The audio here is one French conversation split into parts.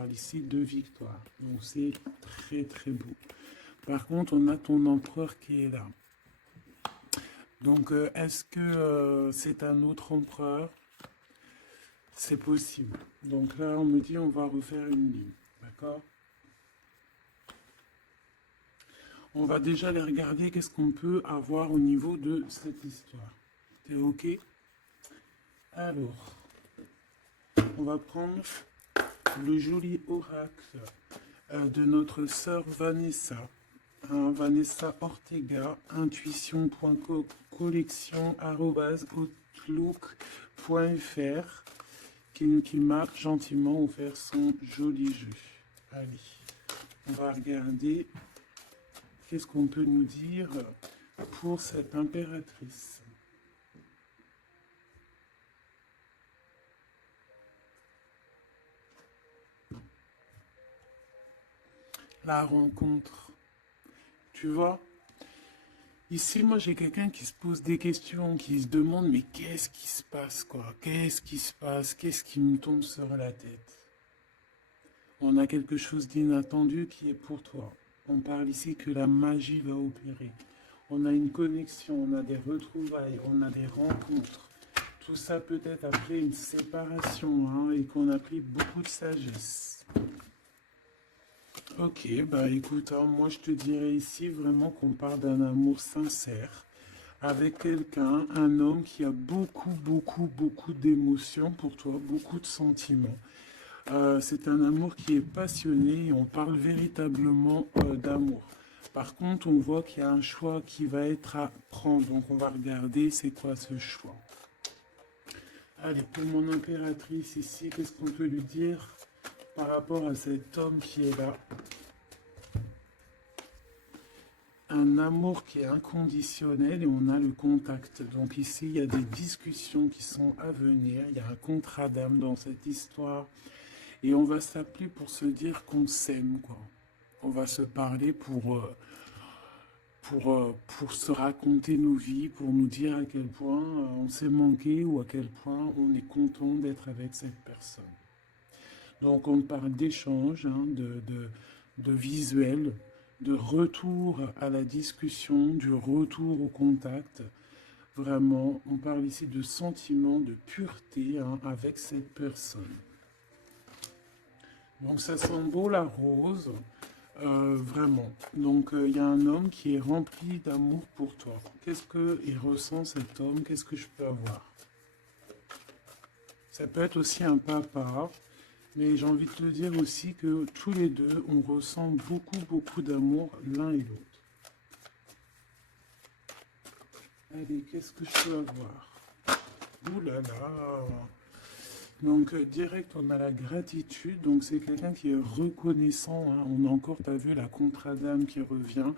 parle ici de victoire. Donc c'est très très beau. Par contre, on a ton empereur qui est là. Donc est-ce que c'est un autre empereur? C'est possible. Donc là, on me dit on va refaire une ligne. D'accord? On va déjà aller regarder qu'est-ce qu'on peut avoir au niveau de cette histoire. T'es OK? Alors, on va prendre le joli oracle de notre sœur Vanessa. Vanessa Ortega, intuition.collection@outlook.fr qui m'a gentiment offert son joli jeu. Allez, on va regarder qu'est-ce qu'on peut nous dire pour cette impératrice. La rencontre. Tu vois, ici, moi, j'ai quelqu'un qui se pose des questions, qui se demande, mais qu'est-ce qui se passe, quoi? Qu'est-ce qui se passe? Qu'est-ce qui me tombe sur la tête? On a quelque chose d'inattendu qui est pour toi. On parle ici que la magie va opérer. On a une connexion, on a des retrouvailles, on a des rencontres. Tout ça peut être après une séparation, hein, et qu'on a pris beaucoup de sagesse. Ok, bah écoute, hein, moi je te dirais ici vraiment qu'on parle d'un amour sincère avec quelqu'un, un homme qui a beaucoup d'émotions pour toi, beaucoup de sentiments. C'est un amour qui est passionné et on parle véritablement d'amour. Par contre, on voit qu'il y a un choix qui va être à prendre, donc on va regarder c'est quoi ce choix. Allez, pour mon impératrice ici, qu'est-ce qu'on peut lui dire par rapport à cet homme qui est là? Un amour qui est inconditionnel et on a le contact. Donc ici, il y a des discussions qui sont à venir. Il y a un contrat d'âme dans cette histoire. Et on va s'appeler pour se dire qu'on s'aime, quoi. On va se parler pour se raconter nos vies, pour nous dire à quel point on s'est manqué ou à quel point on est content d'être avec cette personne. Donc on parle d'échange, hein, de visuel, de retour à la discussion, du retour au contact. Vraiment, on parle ici de sentiment, de pureté, hein, avec cette personne. Donc ça sent beau la rose, vraiment. Donc il y a un homme qui est rempli d'amour pour toi. Qu'est-ce qu'il ressent cet homme? Qu'est-ce que je peux avoir? Ça peut être aussi un papa, mais j'ai envie de te dire aussi que tous les deux, on ressent beaucoup d'amour l'un et l'autre. Allez, qu'est-ce que je peux avoir? Ouh là là! Donc direct, on a la gratitude. Donc c'est quelqu'un qui est reconnaissant, hein. On a encore, tu as vu, la contre d'âme qui revient.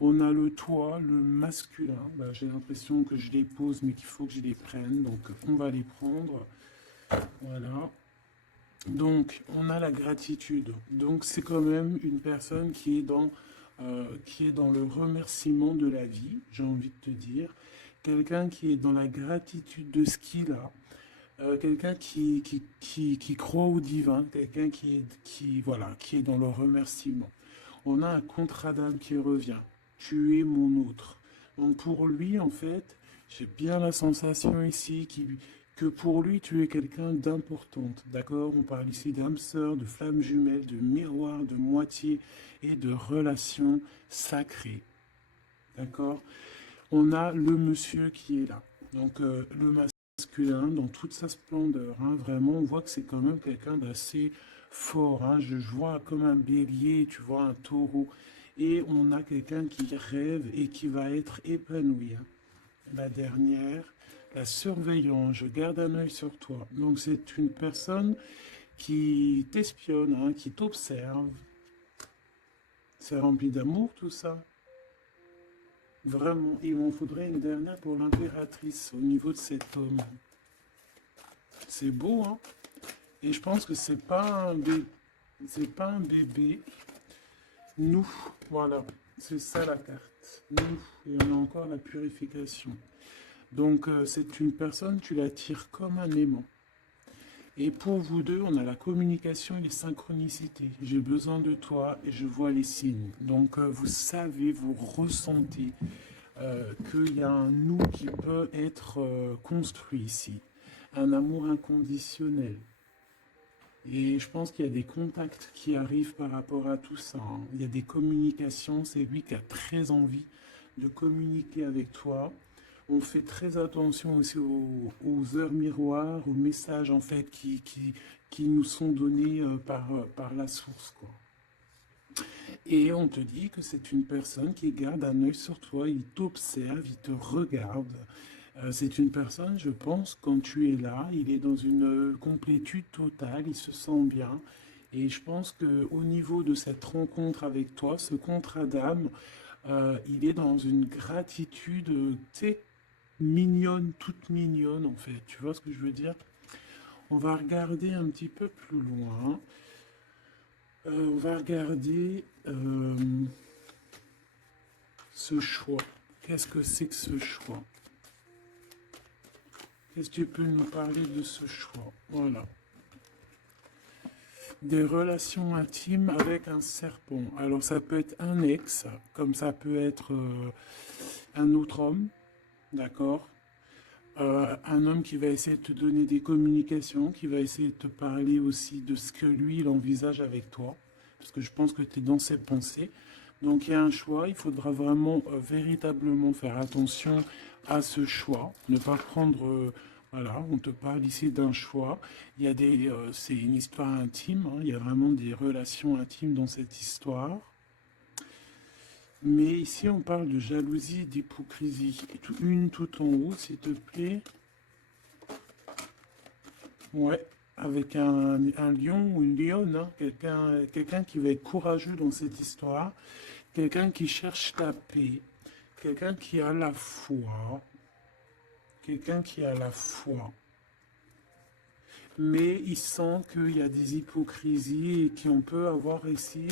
On a le toit, le masculin. Bah, j'ai l'impression que je les pose, mais qu'il faut que je les prenne. Donc on va les prendre. Voilà. Donc on a la gratitude. Donc c'est quand même une personne qui est dans le remerciement de la vie, j'ai envie de te dire. Quelqu'un qui est dans la gratitude de ce qu'il a. Quelqu'un qui croit au divin, quelqu'un voilà, qui est dans le remerciement. On a un contrat d'âme qui revient. Tu es mon autre. Donc pour lui, en fait, j'ai bien la sensation ici que pour lui, tu es quelqu'un d'importante. D'accord? On parle ici d'âme sœur, de flamme jumelle, de miroir, de moitié et de relation sacrée. D'accord? On a le monsieur qui est là. Donc le masculin dans toute sa splendeur, hein, vraiment, on voit que c'est quand même quelqu'un d'assez fort, hein. Je vois comme un bélier, tu vois, un taureau. Et on a quelqu'un qui rêve et qui va être épanoui, hein. La dernière, la surveillance, je garde un œil sur toi. Donc c'est une personne qui t'espionne, hein, qui t'observe. C'est rempli d'amour tout ça. Vraiment, il m'en faudrait une dernière pour l'impératrice au niveau de cet homme. C'est beau, hein? Et je pense que c'est pas un bébé. Nous, voilà, c'est ça la carte. Nous, et on a encore la purification. Donc c'est une personne, tu la tires comme un aimant. Et pour vous deux, on a la communication et les synchronicités. J'ai besoin de toi et je vois les signes. Donc, vous savez, vous ressentez qu'il y a un nous qui peut être construit ici. Un amour inconditionnel. Et je pense qu'il y a des contacts qui arrivent par rapport à tout ça, hein. Il y a des communications. C'est lui qui a très envie de communiquer avec toi. On fait très attention aussi aux heures miroirs, aux messages en fait qui nous sont donnés par la source, quoi. Et on te dit que c'est une personne qui garde un œil sur toi, il t'observe, il te regarde. C'est une personne, je pense, quand tu es là, il est dans une complétude totale, il se sent bien. Et je pense qu'au niveau de cette rencontre avec toi, ce contrat d'âme, il est dans une gratitude, tu sais, mignonne, toute mignonne en fait. Tu vois ce que je veux dire? On va regarder un petit peu plus loin. On va regarder ce choix. Qu'est-ce que c'est que ce choix? Qu'est-ce que tu peux nous parler de ce choix? Voilà. Des relations intimes avec un serpent. Alors ça peut être un ex, comme ça peut être un autre homme, d'accord? Un homme qui va essayer de te donner des communications, qui va essayer de te parler aussi de ce que lui, il envisage avec toi, parce que je pense que tu es dans ses pensées. Donc il y a un choix, il faudra vraiment véritablement faire attention à ce choix, ne pas prendre... voilà, on te parle ici d'un choix. Il y a c'est une histoire intime, hein, il y a vraiment des relations intimes dans cette histoire. Mais ici, on parle de jalousie et d'hypocrisie. Une tout en haut, s'il te plaît. Ouais, avec un lion ou une lionne, hein, quelqu'un qui va être courageux dans cette histoire, quelqu'un qui cherche la paix, quelqu'un qui a la foi, quelqu'un qui a la foi. Mais il sent qu'il y a des hypocrisies et qu'on peut avoir ici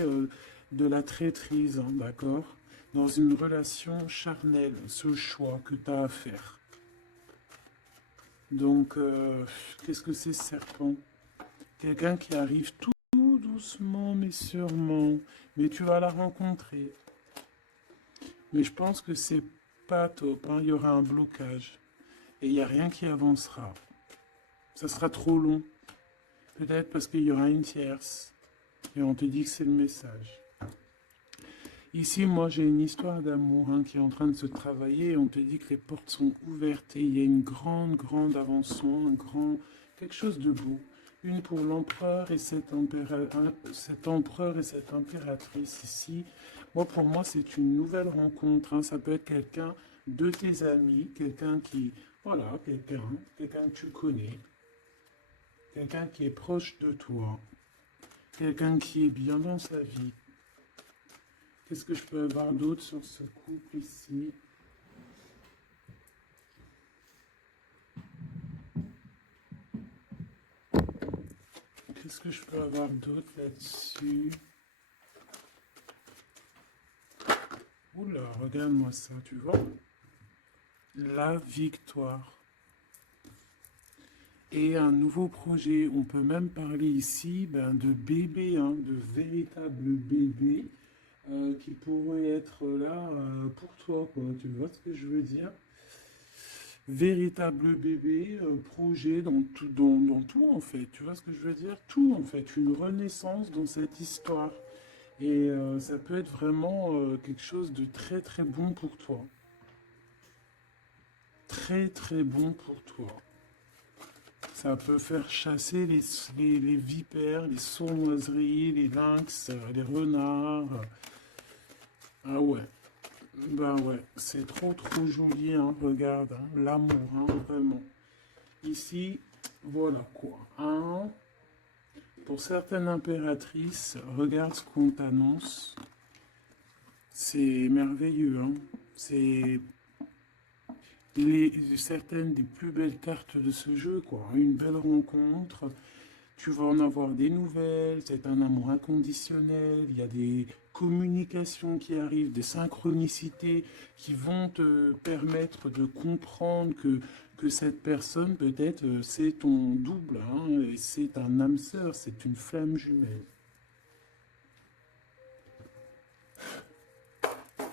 de la traîtrise, hein, d'accord? Dans une relation charnelle, ce choix que tu as à faire. Donc, qu'est-ce que c'est, serpent? Quelqu'un qui arrive tout doucement, mais sûrement. Mais tu vas la rencontrer. Mais je pense que c'est pas top, hein. Il y aura un blocage. Et il n'y a rien qui avancera. Ça sera trop long. Peut-être parce qu'il y aura une tierce. Et on te dit que c'est le message. Ici, moi, j'ai une histoire d'amour, hein, qui est en train de se travailler. Et on te dit que les portes sont ouvertes et il y a une grande avancement, quelque chose de beau. Une pour l'empereur et cet empereur et cette impératrice ici. Moi, pour moi, c'est une nouvelle rencontre, hein. Ça peut être quelqu'un de tes amis, quelqu'un qui, voilà, quelqu'un que tu connais, quelqu'un qui est proche de toi, quelqu'un qui est bien dans sa vie. Qu'est-ce que je peux avoir d'autre sur ce couple ici? Qu'est-ce que je peux avoir d'autre là-dessus? Oula, regarde-moi ça, tu vois? La victoire. Et un nouveau projet. On peut même parler ici de bébés, hein, de véritables bébés qui pourraient être là pour toi, quoi. Tu vois ce que je veux dire? Véritable bébé, projet dans tout en fait. Tu vois ce que je veux dire? Tout en fait, une renaissance dans cette histoire. Et ça peut être vraiment quelque chose de très bon pour toi. Très bon pour toi. Ça peut faire chasser les vipères, les sournoiseries, les lynx, les renards. Ah ouais. Ben ouais, c'est trop joli, hein, regarde, hein, l'amour, hein, vraiment. Ici, voilà quoi, hein. Pour certaines impératrices, regarde ce qu'on t'annonce. C'est merveilleux, hein. C'est certaines des plus belles cartes de ce jeu, quoi. Une belle rencontre. Tu vas en avoir des nouvelles, c'est un amour inconditionnel, il y a des communications qui arrivent, des synchronicités qui vont te permettre de comprendre que cette personne, peut-être, c'est ton double, hein, et c'est un âme sœur, c'est une flamme jumelle.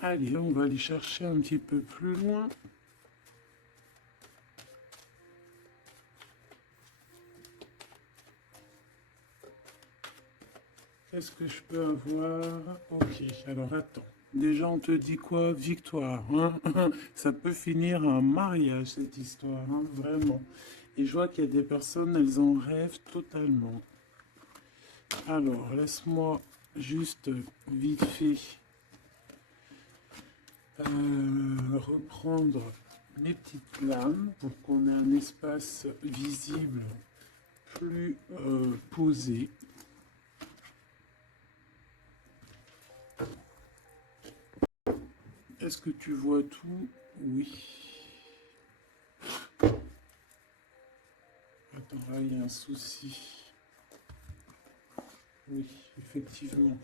Allez, on va aller chercher un petit peu plus loin. Qu'est-ce que je peux avoir? Ok, alors attends. Déjà, on te dit quoi? Victoire, hein. Ça peut finir un mariage, cette histoire, hein, vraiment. Et je vois qu'il y a des personnes, elles en rêvent totalement. Alors, laisse-moi juste vite fait reprendre mes petites lames pour qu'on ait un espace visible plus posé. Est-ce que tu vois tout? Oui. Attends, là, il y a un souci. Oui, effectivement.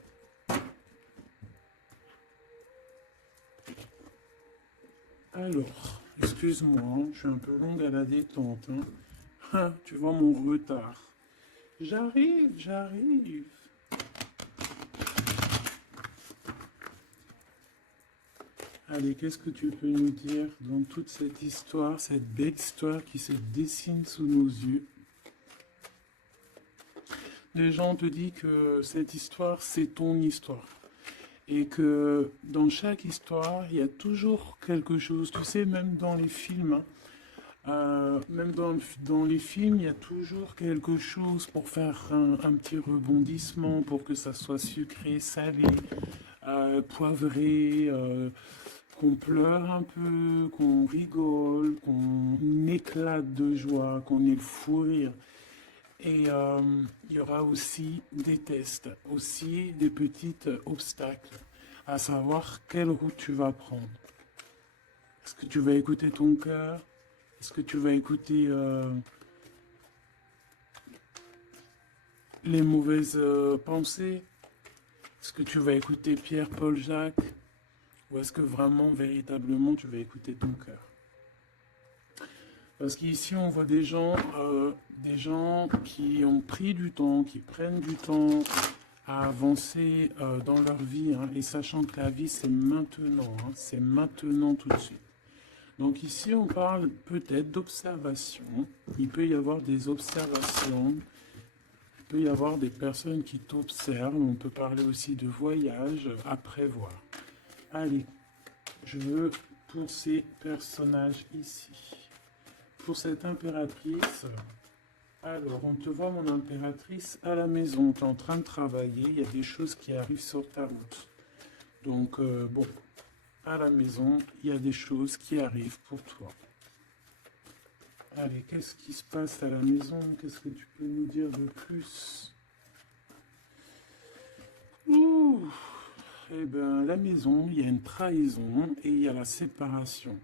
Alors, excuse-moi, hein, je suis un peu longue à la détente, hein. Ah, tu vois mon retard. J'arrive, j'arrive. Allez, qu'est-ce que tu peux nous dire dans toute cette histoire, cette belle histoire qui se dessine sous nos yeux? Les gens te disent que cette histoire, c'est ton histoire. Et que dans chaque histoire, il y a toujours quelque chose. Tu sais, même dans les films, hein, même dans les films, il y a toujours quelque chose pour faire un petit rebondissement, pour que ça soit sucré, salé, poivré, qu'on pleure un peu, qu'on rigole, qu'on éclate de joie, qu'on ait le fou rire. Et il y aura aussi des tests, aussi des petits obstacles, à savoir quelle route tu vas prendre. Est-ce que tu vas écouter ton cœur? Est-ce que tu vas écouter les mauvaises pensées? Est-ce que tu vas écouter Pierre, Paul, Jacques? Ou est-ce que vraiment, véritablement, tu vas écouter ton cœur? Parce qu'ici, on voit des gens qui ont pris du temps, qui prennent du temps à avancer dans leur vie, hein, et sachant que la vie, c'est maintenant, hein, c'est maintenant tout de suite. Donc ici, on parle peut-être d'observation. Il peut y avoir des observations. Il peut y avoir des personnes qui t'observent. On peut parler aussi de voyage à prévoir. Allez, je veux pour ces personnages ici. Pour cette impératrice, alors on te voit mon impératrice à la maison. Tu es en train de travailler. Il y a des choses qui arrivent sur ta route. Donc bon, à la maison, il y a des choses qui arrivent pour toi. Allez, qu'est-ce qui se passe à la maison? Qu'est-ce que tu peux nous dire de plus? Ouh, eh bien, à la maison, il y a une trahison et il y a la séparation.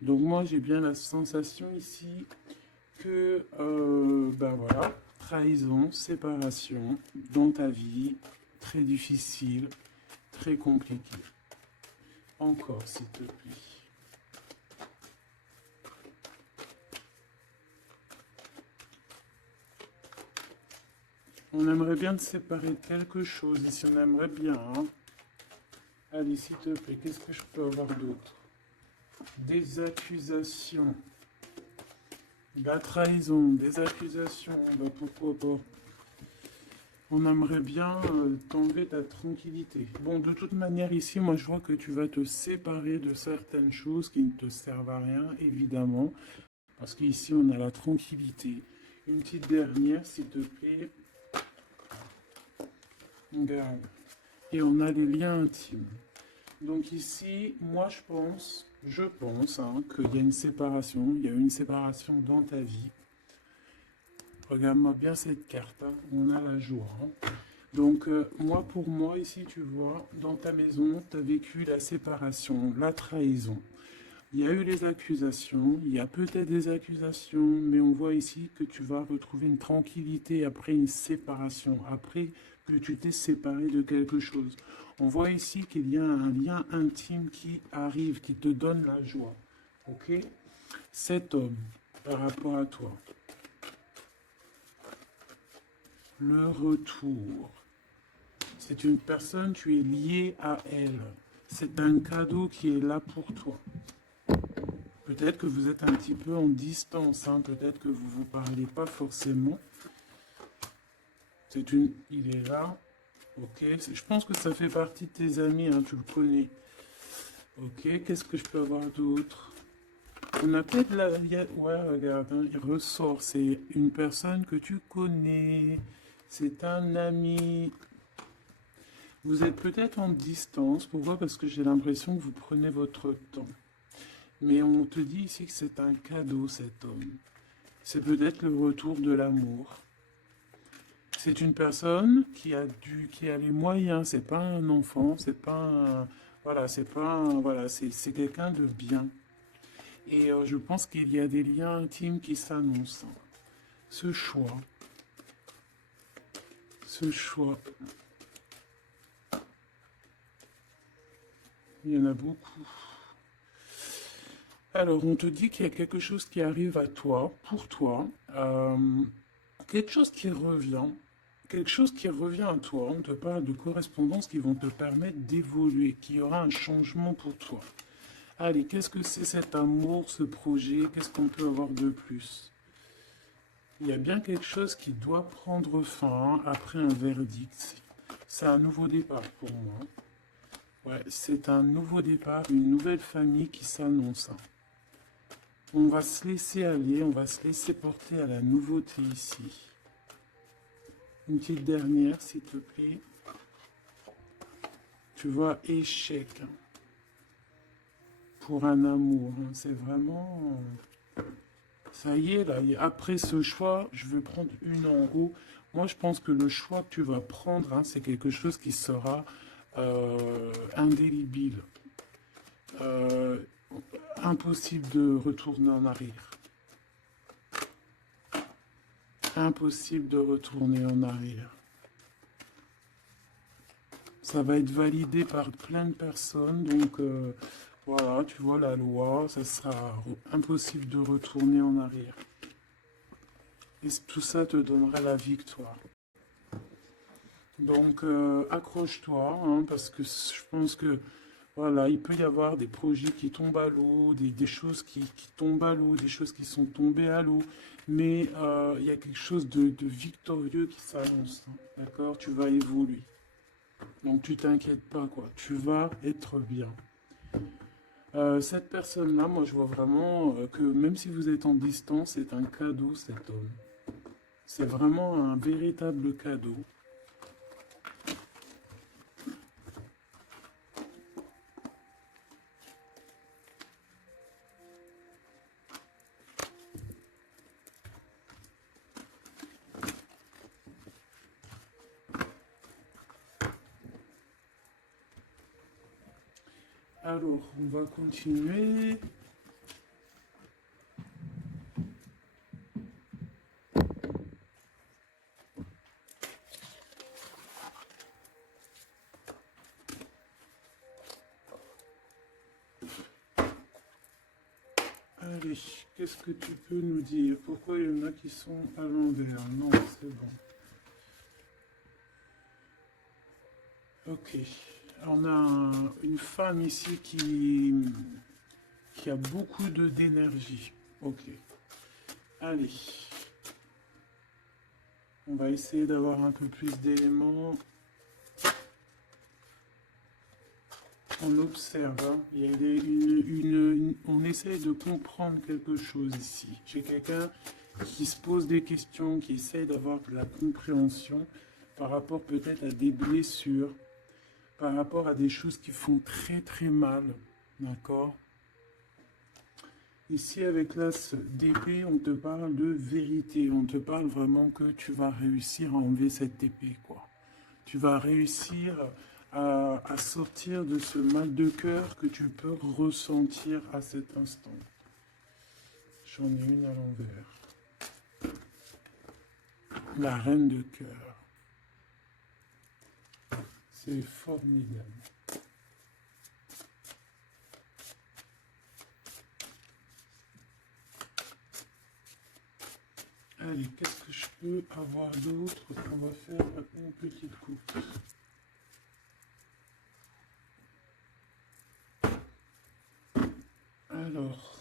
Donc moi, j'ai bien la sensation ici que, ben voilà, trahison, séparation dans ta vie, très difficile, très compliqué. Encore, s'il te plaît. On aimerait bien te séparer de quelque chose, ici on aimerait bien, hein. Allez, s'il te plaît, qu'est-ce que je peux avoir d'autre? Des accusations. La trahison, des accusations, bah pourquoi pas. On aimerait bien t'enlever ta tranquillité. Bon, de toute manière, ici, moi, je vois que tu vas te séparer de certaines choses qui ne te servent à rien, évidemment. Parce qu'ici, on a la tranquillité. Une petite dernière, s'il te plaît. Regarde. Et on a les liens intimes. Donc ici, moi, je pense hein, qu'il y a une séparation. Il y a une séparation dans ta vie. Regarde-moi bien cette carte, hein. On a la joie. Hein. Donc, moi, pour moi, ici, tu vois, dans ta maison, tu as vécu la séparation, la trahison. Il y a eu les accusations, il y a peut-être des accusations, mais on voit ici que tu vas retrouver une tranquillité après une séparation, après que tu t'es séparé de quelque chose. On voit ici qu'il y a un lien intime qui arrive, qui te donne la joie. Ok? Cet homme, par rapport à toi, le retour. C'est une personne, tu es lié à elle. C'est un cadeau qui est là pour toi. Peut-être que vous êtes un petit peu en distance, hein, peut-être que vous ne vous parlez pas forcément. Il est là, ok. Je pense que ça fait partie de tes amis, hein, tu le connais. Ok, qu'est-ce que je peux avoir d'autre? On a peut-être la... Ouais, regarde, hein, il ressort, c'est une personne que tu connais. C'est un ami. Vous êtes peut-être en distance, pourquoi? Parce que j'ai l'impression que vous prenez votre temps. Mais on te dit ici que c'est un cadeau, cet homme. C'est peut-être le retour de l'amour. C'est une personne qui a les moyens. C'est pas un enfant, c'est pas un, voilà, c'est pas un, voilà, c'est quelqu'un de bien. Et je pense qu'il y a des liens intimes qui s'annoncent. Ce choix, ce choix. Il y en a beaucoup. Alors, on te dit qu'il y a quelque chose qui arrive à toi, pour toi, quelque chose qui revient, à toi. On te parle de correspondances qui vont te permettre d'évoluer, qu'il y aura un changement pour toi. Allez, qu'est-ce que c'est cet amour, ce projet? Qu'est-ce qu'on peut avoir de plus? Il y a bien quelque chose qui doit prendre fin après un verdict. C'est un nouveau départ pour moi. Ouais, c'est un nouveau départ, une nouvelle famille qui s'annonce. On va se laisser aller, on va se laisser porter à la nouveauté ici. Une petite dernière, s'il te plaît. Tu vois, échec. Pour un amour, hein. C'est vraiment... Ça y est, là, après ce choix, je vais prendre une en haut. Moi, je pense que le choix que tu vas prendre, hein, c'est quelque chose qui sera indélébile. Euh, Impossible de retourner en arrière. Impossible de retourner en arrière. Ça va être validé par plein de personnes, donc voilà, tu vois la loi, ça sera impossible de retourner en arrière. Et tout ça te donnera la victoire. Donc accroche-toi, hein, parce que je pense que voilà, il peut y avoir des projets qui tombent à l'eau, des choses qui tombent à l'eau, des choses qui sont tombées à l'eau, mais il y a quelque chose de victorieux qui s'annonce, hein, d'accord? Tu vas évoluer. Donc tu t'inquiètes pas, quoi. Tu vas être bien. Cette personne-là, moi je vois vraiment que même si vous êtes en distance, c'est un cadeau, cet homme. C'est vraiment un véritable cadeau. Alors, on va continuer. Allez, qu'est-ce que tu peux nous dire? Pourquoi il y en a qui sont à l'envers? Non, c'est bon. Ok. On a une femme ici qui a beaucoup d'énergie. Ok. Allez. On va essayer d'avoir un peu plus d'éléments. On observe, hein. Il y a on essaie de comprendre quelque chose ici. J'ai quelqu'un qui se pose des questions, qui essaie d'avoir de la compréhension par rapport peut-être à des blessures, par rapport à des choses qui font très très mal, d'accord? Ici avec l'as d'épée, on te parle de vérité, on te parle vraiment que tu vas réussir à enlever cette épée, quoi. Tu vas réussir à sortir de ce mal de cœur que tu peux ressentir à cet instant. J'en ai une à l'envers. La reine de cœur. C'est formidable. Allez, qu'est-ce que je peux avoir d'autre? On va faire une petite coupe. Alors,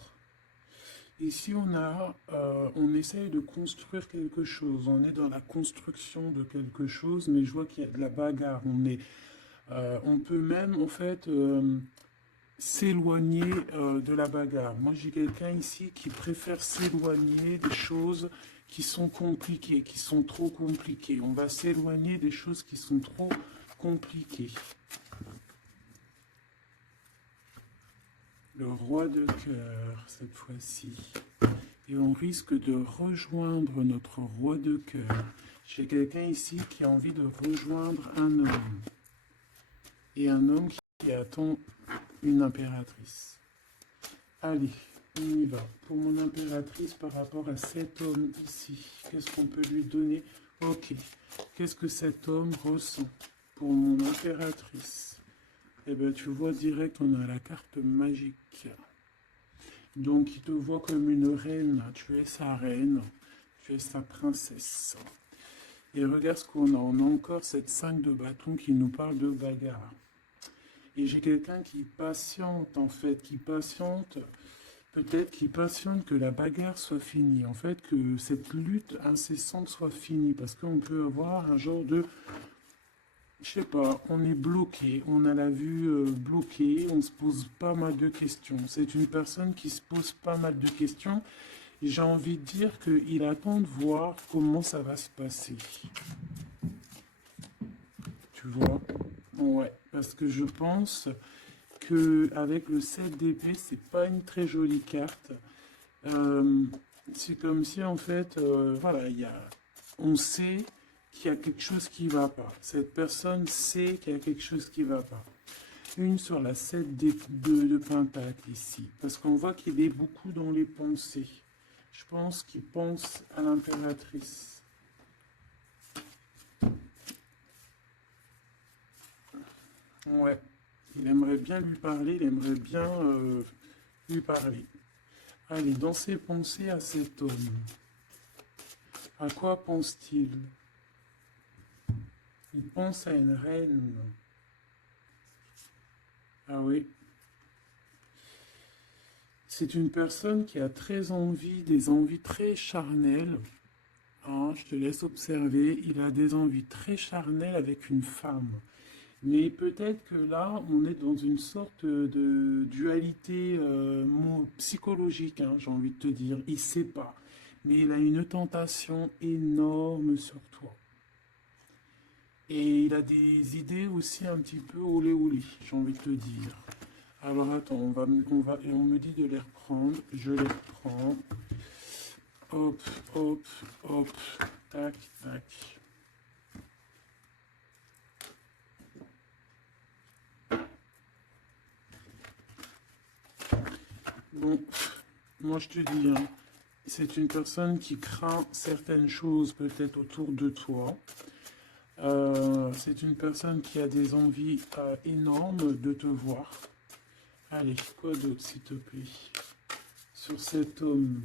ici on essaye de construire quelque chose. On est dans la construction de quelque chose, mais je vois qu'il y a de la bagarre. On peut même en fait s'éloigner de la bagarre. Moi, j'ai quelqu'un ici qui préfère s'éloigner des choses qui sont compliquées, qui sont trop compliquées. On va s'éloigner des choses qui sont trop compliquées. Le roi de cœur, cette fois-ci. Et on risque de rejoindre notre roi de cœur. J'ai quelqu'un ici qui a envie de rejoindre un homme. Et un homme qui attend une impératrice. Allez, on y va. Pour mon impératrice, par rapport à cet homme ici, qu'est-ce qu'on peut lui donner? Ok. Qu'est-ce que cet homme ressent pour mon impératrice? Eh bien, tu vois direct, on a la carte magique. Donc, il te voit comme une reine. Tu es sa reine. Tu es sa princesse. Et regarde ce qu'on a. On a encore cette 5 de bâton qui nous parle de bagarre. Et j'ai quelqu'un qui patiente, en fait, qui patiente, peut-être qui patiente que la bagarre soit finie. En fait, que cette lutte incessante soit finie. Parce qu'on peut avoir un genre de... Je sais pas, on est bloqué, on a la vue bloquée, on se pose pas mal de questions. C'est une personne qui se pose pas mal de questions. Et j'ai envie de dire qu'il attend de voir comment ça va se passer. Tu vois? Ouais, parce que je pense que avec le 7 d'épée, c'est pas une très jolie carte. C'est comme si en fait, voilà, on sait qu'il y a quelque chose qui va pas. Cette personne sait qu'il y a quelque chose qui va pas. Une sur la 7 de pentacle ici, parce qu'on voit qu'il est beaucoup dans les pensées. Je pense qu'il pense à l'impératrice. Ouais, il aimerait bien lui parler, il aimerait bien lui parler. Allez, dans ses pensées à cet homme, à quoi pense-t-il? Il pense à une reine. Ah oui. C'est une personne qui a très envie, des envies très charnelles. Hein, je te laisse observer. Il a des envies très charnelles avec une femme. Mais peut-être que là, on est dans une sorte de dualité psychologique, hein, j'ai envie de te dire. Il ne sait pas. Mais il a une tentation énorme sur toi. Et il a des idées aussi un petit peu olé olé, j'ai envie de te dire. Alors attends, on me dit de les reprendre. Je les reprends. Hop, hop, hop. Tac, tac. Bon, moi je te dis, hein, c'est une personne qui craint certaines choses peut-être autour de toi. C'est une personne qui a des envies énormes de te voir. Allez, quoi d'autre s'il te plaît? Sur cet homme.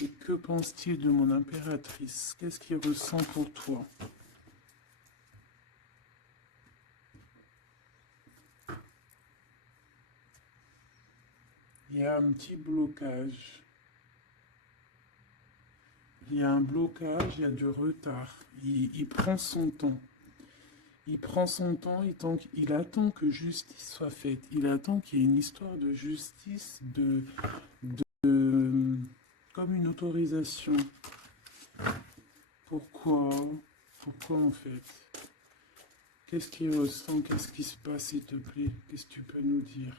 Et que pense-t-il de mon impératrice? Qu'est-ce qu'il ressent pour toi? Il y a un petit blocage. Il y a un blocage, il y a du retard. Il prend son temps. Il prend son temps, il attend que justice soit faite. Il attend qu'il y ait une histoire de justice, comme une autorisation. Pourquoi? Pourquoi en fait? Qu'est-ce qu'il ressent? Qu'est-ce qui se passe, s'il te plaît? Qu'est-ce que tu peux nous dire?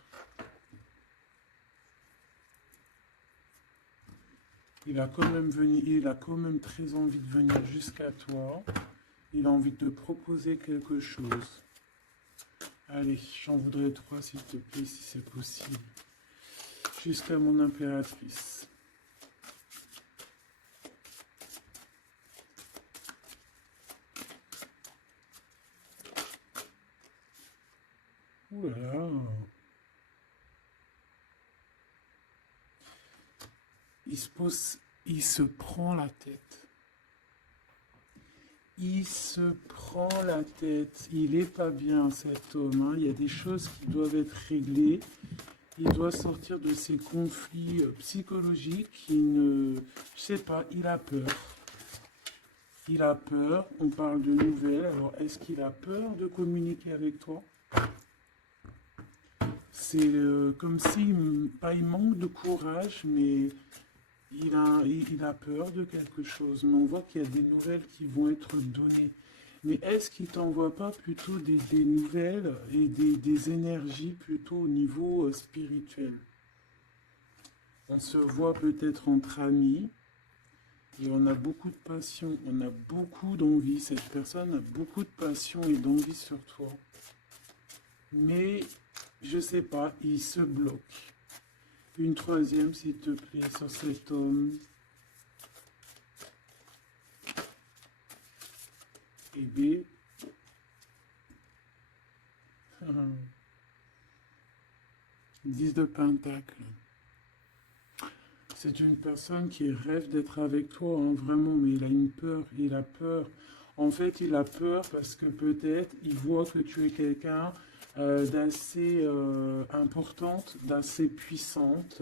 Il a quand même très envie de venir jusqu'à toi. Il a envie de te proposer quelque chose. Allez, j'en voudrais 3 s'il te plaît, si c'est possible. Jusqu'à mon impératrice. Ouh là là. Il se prend la tête. Il se prend la tête. Il est pas bien, cet homme, hein. Il y a des choses qui doivent être réglées. Il doit sortir de ces conflits psychologiques. Je sais pas, il a peur. Il a peur. On parle de nouvelles. Alors, est-ce qu'il a peur de communiquer avec toi? C'est comme si, pas il manque de courage, mais il a peur de quelque chose. Mais on voit qu'il y a des nouvelles qui vont être données. Mais est-ce qu'il t'envoie pas plutôt des nouvelles et des énergies plutôt au niveau spirituel? On se voit peut-être entre amis et on a beaucoup de passion, on a beaucoup d'envie. Cette personne a beaucoup de passion et d'envie sur toi. Mais je sais pas, il se bloque. Une troisième, s'il te plaît, sur cet homme. Et B. 10 de Pentacle. C'est une personne qui rêve d'être avec toi, hein, vraiment, mais il a une peur, il a peur. En fait, il a peur parce que peut-être il voit que tu es quelqu'un d'assez importante, d'assez puissante.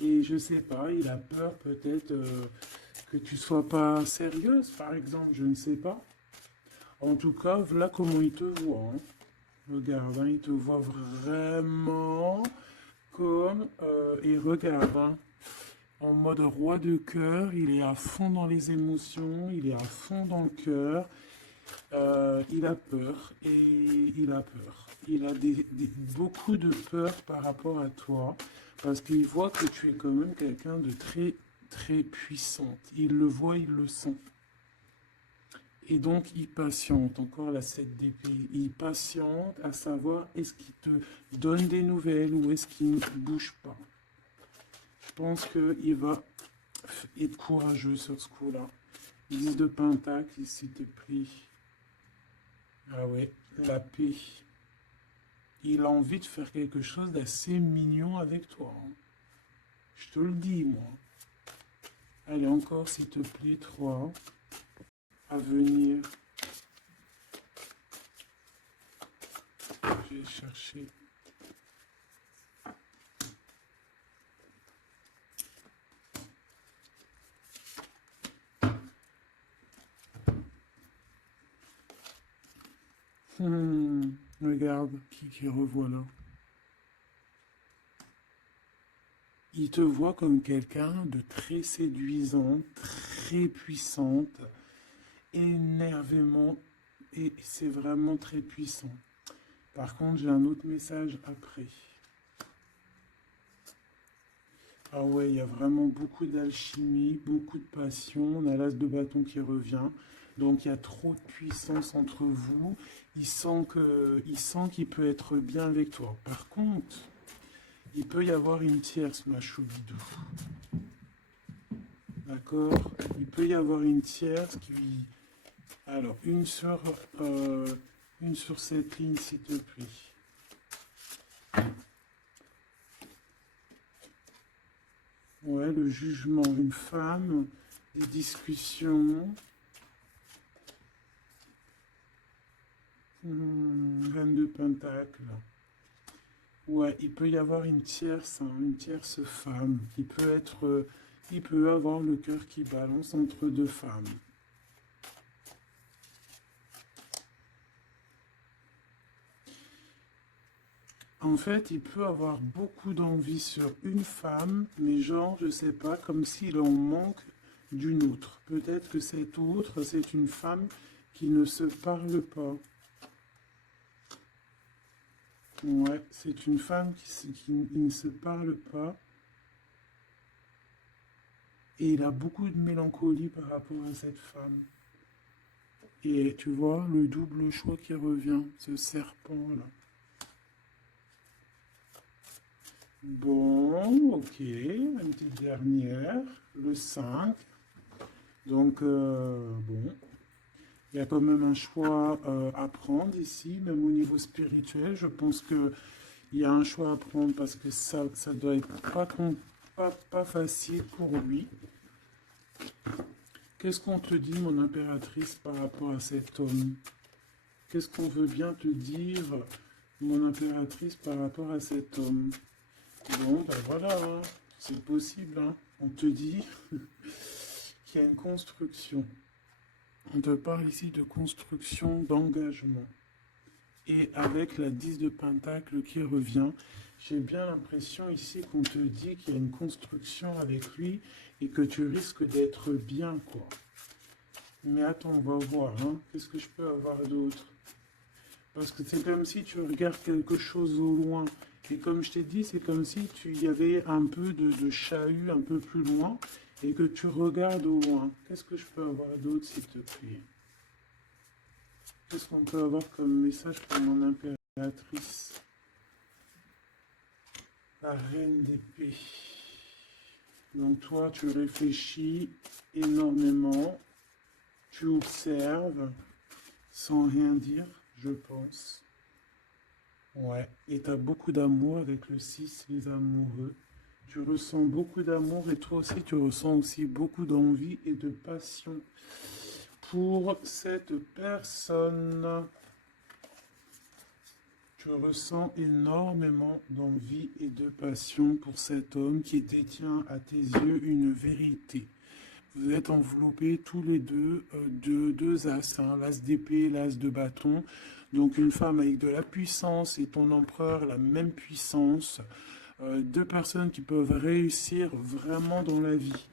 Et je sais pas, il a peur peut-être que tu sois pas sérieuse, par exemple, je ne sais pas. En tout cas, voilà comment il te voit, hein. Regarde, hein, il te voit vraiment comme... et regarde, hein, en mode roi de cœur, il est à fond dans les émotions, il est à fond dans le cœur. Il a peur et il a peur. Il a beaucoup de peur par rapport à toi parce qu'il voit que tu es quand même quelqu'un de très très puissante. Il le voit, il le sent. Et donc il patiente, encore la 7 d'épée, il patiente à savoir est-ce qu'il te donne des nouvelles ou est-ce qu'il ne bouge pas. Je pense qu'il va être courageux sur ce coup-là. 10 de Pentacle, s'il te plaît. Ah ouais, la paix. Il a envie de faire quelque chose d'assez mignon avec toi, hein. Je te le dis, moi. Allez, encore, s'il te plaît, 3. À venir. Je vais chercher. Regarde, qui revoit là. Il te voit comme quelqu'un de très séduisant, très puissante, énervément, et c'est vraiment très puissant. Par contre, j'ai un autre message après. Ah ouais, il y a vraiment beaucoup d'alchimie, beaucoup de passion. On a l'as de bâton qui revient. Donc il y a trop de puissance entre vous. Il sent qu'il peut être bien avec toi. Par contre, il peut y avoir une tierce, ma choubidou. D'accord? Il peut y avoir une tierce qui... Alors, une sur cette ligne, s'il te plaît. Ouais, le jugement, une femme, des discussions. Reine de Pentacle. Ouais, il peut y avoir une tierce, hein, une tierce femme. Il peut avoir le cœur qui balance entre deux femmes. En fait, il peut avoir beaucoup d'envie sur une femme, mais genre, je sais pas, comme s'il en manque d'une autre. Peut-être que cette autre, c'est une femme qui ne se parle pas. Ouais, c'est une femme qui ne se parle pas. Et il a beaucoup de mélancolie par rapport à cette femme. Et tu vois, le double choix qui revient, ce serpent-là. Bon, ok, une petite dernière, le 5. Donc, bon, il y a quand même un choix à prendre ici, même au niveau spirituel. Je pense qu'il y a un choix à prendre parce que ça doit être pas facile pour lui. Qu'est-ce qu'on te dit, mon impératrice, par rapport à cet homme? Qu'est-ce qu'on veut bien te dire, mon impératrice, par rapport à cet homme? Bon, ben voilà, hein, c'est possible, hein. On te dit qu'il y a une construction. On te parle ici de construction, d'engagement. Et avec la 10 de Pentacle qui revient, j'ai bien l'impression ici qu'on te dit qu'il y a une construction avec lui et que tu risques d'être bien, quoi. Mais attends, on va voir, hein. Qu'est-ce que je peux avoir d'autre? Parce que c'est comme si tu regardes quelque chose au loin. Et comme je t'ai dit, c'est comme si il y avait un peu de chahut un peu plus loin et que tu regardes au loin. Qu'est-ce que je peux avoir d'autre, s'il te plaît? Qu'est-ce qu'on peut avoir comme message pour mon impératrice? La reine d'épée. Donc toi, tu réfléchis énormément. Tu observes sans rien dire, je pense. Ouais, et tu as beaucoup d'amour avec le 6, les amoureux. Tu ressens beaucoup d'amour et toi aussi, tu ressens aussi beaucoup d'envie et de passion pour cette personne. Tu ressens énormément d'envie et de passion pour cet homme qui détient à tes yeux une vérité. Vous êtes enveloppés tous les deux de deux as, hein, l'as d'épée, l'as de bâton. Donc une femme avec de la puissance et ton empereur, la même puissance. Deux personnes qui peuvent réussir vraiment dans la vie.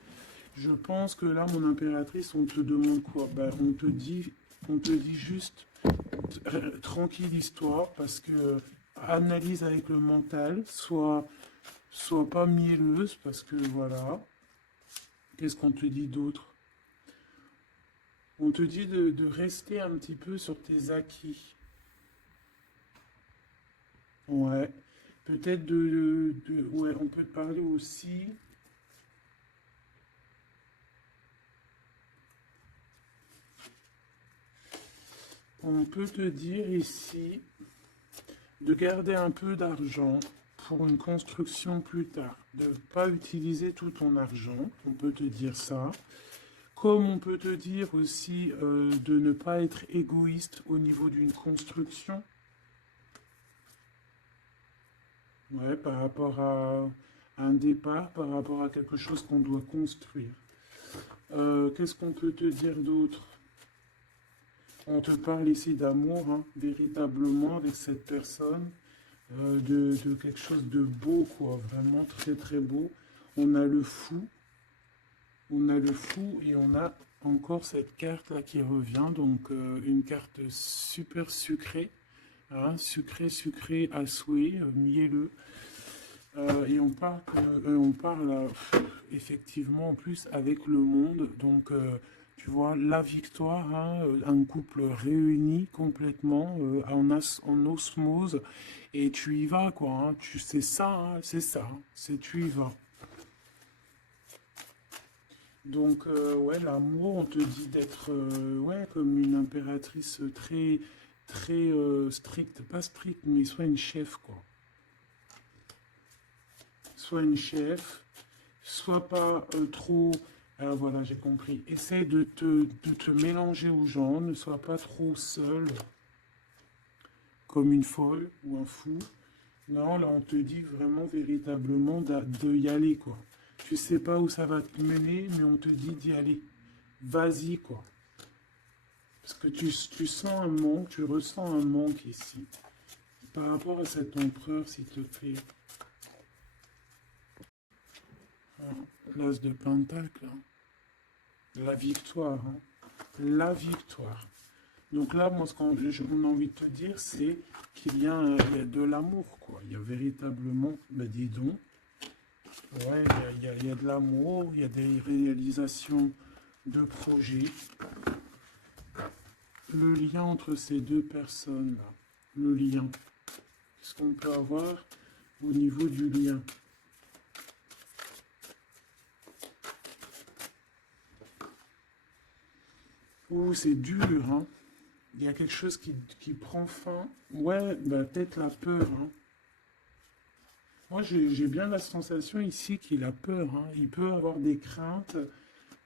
Je pense que là, mon impératrice, on te demande quoi? Ben, on te dit juste tranquille histoire parce que analyse avec le mental, soit pas mielleuse parce que voilà. Qu'est-ce qu'on te dit d'autre? On te dit de rester un petit peu sur tes acquis. Ouais. Peut-être ouais, on peut te parler aussi. On peut te dire ici de garder un peu d'argent pour une construction plus tard. De ne pas utiliser tout ton argent. On peut te dire ça. Comme on peut te dire aussi de ne pas être égoïste au niveau d'une construction. Ouais, par rapport à un départ, par rapport à quelque chose qu'on doit construire. Qu'est-ce qu'on peut te dire d'autre? On te parle ici d'amour, hein, véritablement, avec cette personne, de quelque chose de beau, quoi, vraiment très très beau. On a le fou, et on a encore cette carte-là qui revient, donc une carte super sucrée, hein, sucrée à souhait, mielleux. Et on parle effectivement en plus avec le monde. Donc, tu vois, la victoire, hein, un couple réuni complètement en osmose. Et tu y vas, quoi. Hein, c'est ça, hein, c'est ça. C'est tu y vas. Donc, ouais, l'amour, on te dit d'être ouais, comme une impératrice très, très stricte. Pas stricte, mais soit une chef, quoi. Soit une chef, soit pas trop. Alors voilà, j'ai compris. Essaie de te mélanger aux gens, ne sois pas trop seul, comme une folle ou un fou. Non, là, on te dit vraiment, véritablement, de y aller, quoi. Tu sais pas où ça va te mener, mais on te dit d'y aller. Vas-y, quoi. Parce que tu sens un manque, tu ressens un manque ici. Par rapport à cet empereur, s'il te plaît. L'as de Pentacle, hein. La victoire, hein. La victoire. Donc là, moi, ce qu'on a envie de te dire, c'est qu'il y a de l'amour, quoi. Il y a véritablement, ben dis donc, ouais, il y a de l'amour, il y a des réalisations de projets. Le lien entre ces deux personnes, là, le lien. Qu'est-ce qu'on peut avoir au niveau du lien? Ouh, c'est dur, hein. Il y a quelque chose qui prend fin. Ouais, bah, peut-être la peur, hein. Moi, j'ai bien la sensation ici qu'il a peur, hein. Il peut avoir des craintes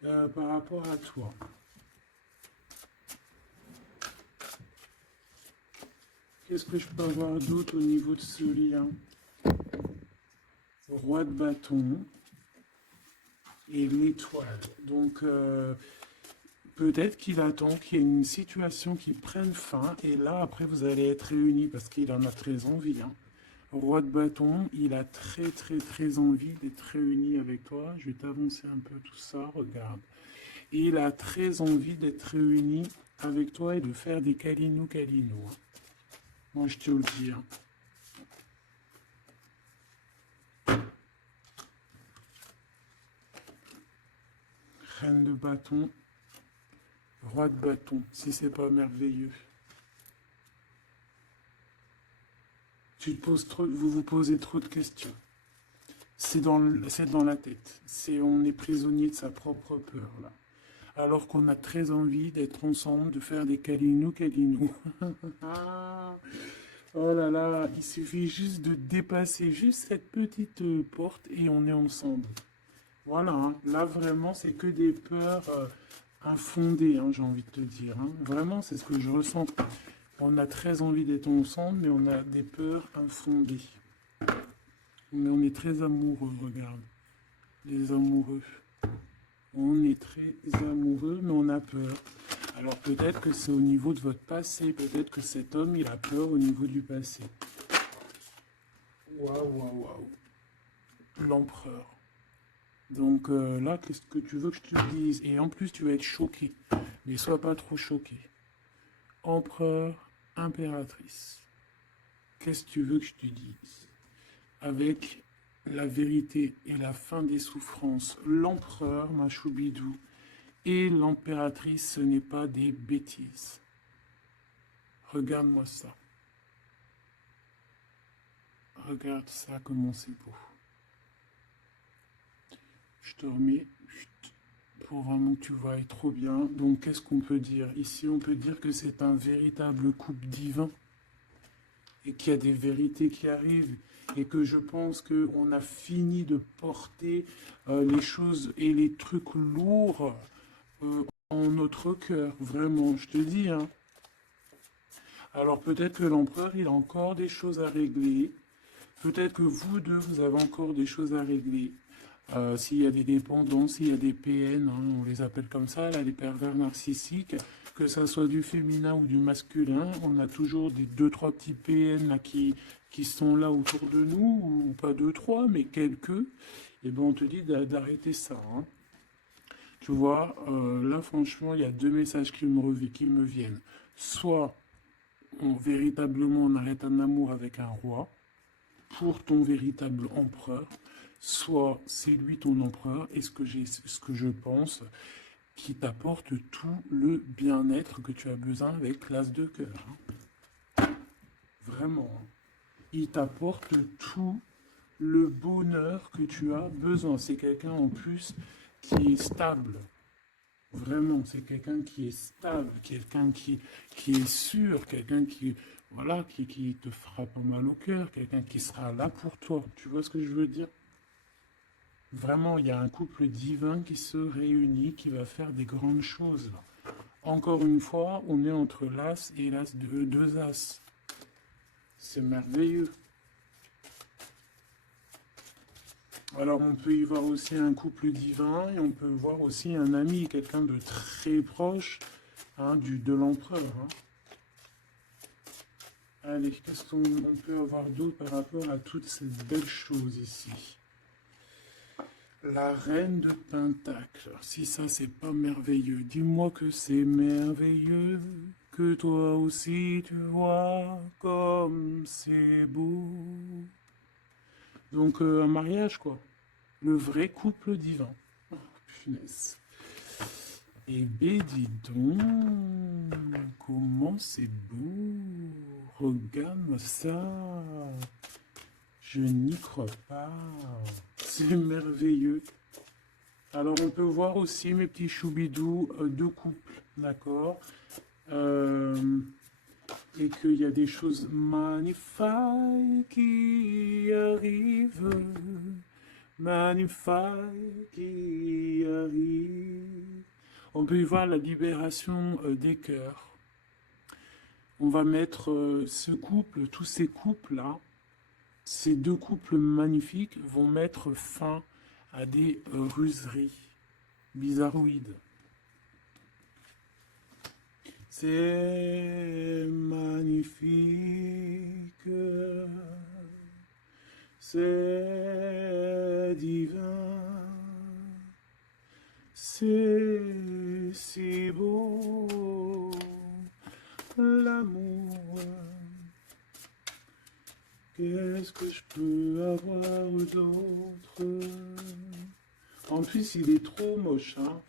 par rapport à toi. Qu'est-ce que je peux avoir d'autre au niveau de ce lien? Roi de bâton et l'étoile. Donc, peut-être qu'il attend qu'il y ait une situation qui prenne fin et là, après, vous allez être réunis parce qu'il en a très envie, hein. Roi de bâton, il a très, très, très envie d'être réuni avec toi. Je vais t'avancer un peu tout ça, regarde. Il a très envie d'être réuni avec toi et de faire des câlinous, câlinous, hein. Moi, je te le dis, hein. Reine de bâton, roi de bâton, si c'est pas merveilleux. Vous vous posez trop de questions. C'est dans la tête. On est prisonnier de sa propre peur, là. Alors qu'on a très envie d'être ensemble, de faire des câlinous, câlinous. Oh là là, il suffit juste de dépasser juste cette petite porte et on est ensemble. Voilà, hein. Là vraiment, c'est que des peurs infondées, hein, j'ai envie de te dire, hein. Vraiment, c'est ce que je ressens. On a très envie d'être ensemble, mais on a des peurs infondées. Mais on est très amoureux, regarde. Les amoureux. On est très amoureux, mais on a peur. Alors peut-être que c'est au niveau de votre passé. Peut-être que cet homme, il a peur au niveau du passé. Waouh, waouh, waouh. L'empereur. Donc là, qu'est-ce que tu veux que je te dise? Et en plus, tu vas être choqué. Mais sois pas trop choqué. Empereur, impératrice. Qu'est-ce que tu veux que je te dise? Avec la vérité et la fin des souffrances, l'empereur, ma choubidou, et l'impératrice, ce n'est pas des bêtises. Regarde-moi ça. Regarde ça, comment c'est beau. Je te remets pour vraiment que tu vois trop bien. Donc, qu'est-ce qu'on peut dire? Ici, on peut dire que c'est un véritable couple divin et qu'il y a des vérités qui arrivent et que je pense qu'on a fini de porter les choses et les trucs lourds en notre cœur. Vraiment, je te dis, hein. Alors, peut-être que l'empereur, il a encore des choses à régler. Peut-être que vous deux, vous avez encore des choses à régler. S'il y a des dépendants, s'il y a des PN, hein, on les appelle comme ça, là, les pervers narcissiques, que ça soit du féminin ou du masculin, on a toujours des deux, trois petits PN là, qui sont là autour de nous, ou pas deux, trois, mais quelques. Et ben on te dit d'arrêter ça, hein. Tu vois, là franchement, il y a deux messages qui me viennent. Soit véritablement on arrête un amour avec un roi, pour ton véritable empereur, soit c'est lui ton empereur, et ce que je pense, qui t'apporte tout le bien-être que tu as besoin avec l'as de cœur, hein. Vraiment. Il t'apporte tout le bonheur que tu as besoin. C'est quelqu'un en plus qui est stable. Vraiment, c'est quelqu'un qui est stable, quelqu'un qui est sûr, quelqu'un qui, voilà, qui te fera pas mal au cœur, quelqu'un qui sera là pour toi. Tu vois ce que je veux dire? Vraiment, il y a un couple divin qui se réunit, qui va faire des grandes choses. Encore une fois, on est entre l'as et l'as de deux as. C'est merveilleux. Alors, on peut y voir aussi un couple divin et on peut voir aussi un ami, quelqu'un de très proche, hein, de l'empereur, hein. Allez, qu'est-ce qu'on peut avoir d'autre par rapport à toutes ces belles choses ici? La reine de Pentacle. Si ça, c'est pas merveilleux, dis-moi que c'est merveilleux, que toi aussi tu vois comme c'est beau. Donc, un mariage, quoi. Le vrai couple divin. Oh, punaise. Eh bien, dis donc, comment c'est beau. Regarde-moi ça. Je n'y crois pas. C'est merveilleux. Alors, on peut voir aussi, mes petits choubidous, deux couples, d'accord? Euh, et qu'il y a des choses magnifiques qui arrivent, magnifiques qui arrivent. On peut y voir la libération des cœurs. On va mettre ce couple, tous ces couples-là, ces deux couples magnifiques vont mettre fin à des ruseries bizarroïdes. C'est magnifique, c'est divin, c'est si beau, l'amour. Qu'est-ce que je peux avoir d'autre? En plus, il est trop moche, hein.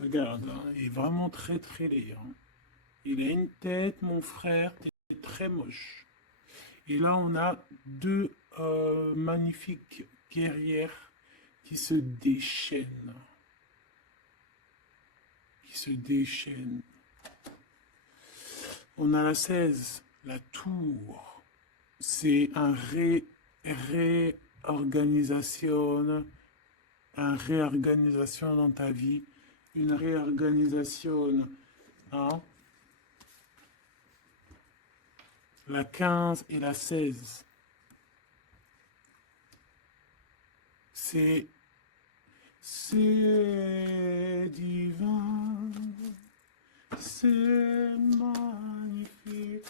Regarde, hein, il est vraiment très très laid, hein. Il a une tête, mon frère, t'es très moche. Et là, on a deux magnifiques guerrières qui se déchaînent. Qui se déchaînent. On a la 16, la tour. C'est un réorganisation, une réorganisation dans ta vie, une réorganisation, hein? La 15 et la 16. C'est divin, c'est magnifique.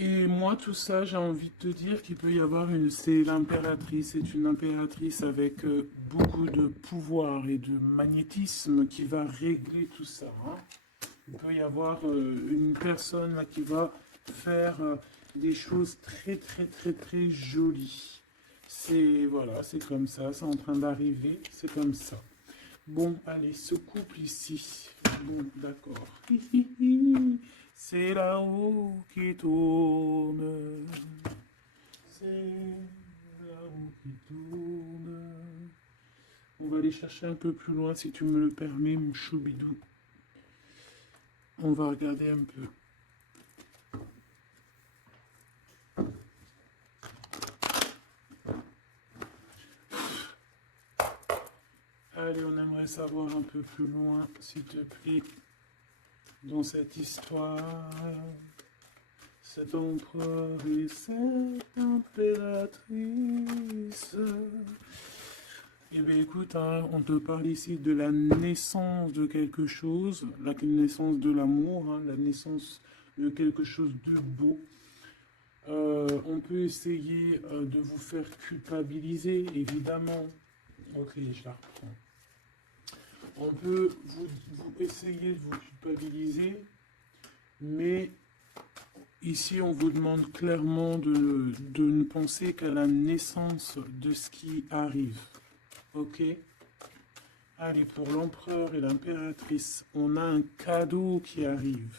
Et moi, tout ça, j'ai envie de te dire qu'il peut y avoir c'est l'impératrice, c'est une impératrice avec beaucoup de pouvoir et de magnétisme qui va régler tout ça, hein. Il peut y avoir une personne là, qui va faire des choses très, très, très, très jolies. C'est, voilà, c'est comme ça, c'est en train d'arriver, c'est comme ça. Bon, allez, ce couple ici. Bon, d'accord. C'est là-haut qui tourne. C'est là-haut qui tourne. On va aller chercher un peu plus loin, si tu me le permets, mon choubidou. On va regarder un peu. Allez, on aimerait savoir un peu plus loin, s'il te plaît, dans cette histoire. Cet empereur et cette impératrice. Eh bien écoute, hein, on te parle ici de la naissance de quelque chose, la naissance de l'amour, hein, la naissance de quelque chose de beau. On peut essayer de vous faire culpabiliser, évidemment. Ok, je la reprends. On peut vous essayer de vous culpabiliser, mais ici on vous demande clairement de ne penser qu'à la naissance de ce qui arrive. Ok? Allez, pour l'empereur et l'impératrice, on a un cadeau qui arrive.